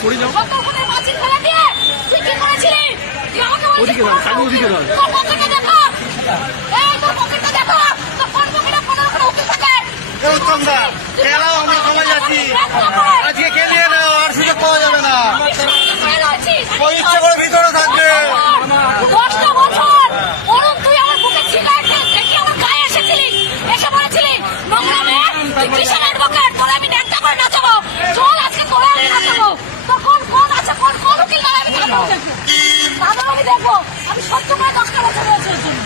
সরে যাও। কতক্ষণের মাঝি ফেলে দিয়ে তুই কি করেছিলি? তুই আমাকে বলছিস ওদিকে দাও, কাকু ওদিকে দাও। তোর পকেটটা দেখো, এই তোর পকেটটা দেখো, তোর কোন পকেটে 15 করে উঠে থাকে। এই উত্তমদা, এরাও আমরা ক্ষমা যাচ্ছি। আজকে কে দিয়ে নাও, আর সুযোগ পাওয়া যাবে না। ওই ইচ্ছে করে ভিতরে থাকবে। 10টা বছর অরুণ তুই আমার বুকে সিগারেট দেখি আমার গায়ে এসেছিলি, এসে বলেছিলি নোংরা মেয়ে, তুই কিসের অ্যাডভোকেট, তোর আমি ন্যাংটা করে নাচাবো, চল আজকে তোরা আমি নাচাবো। তখন কোন আছে, কোন উকিল গায়ে আমি নাচাবো দেখবো, তাদের আমি দেখবো, আমি সহ্য করে 10টা বছর হয়েছে এর জন্য।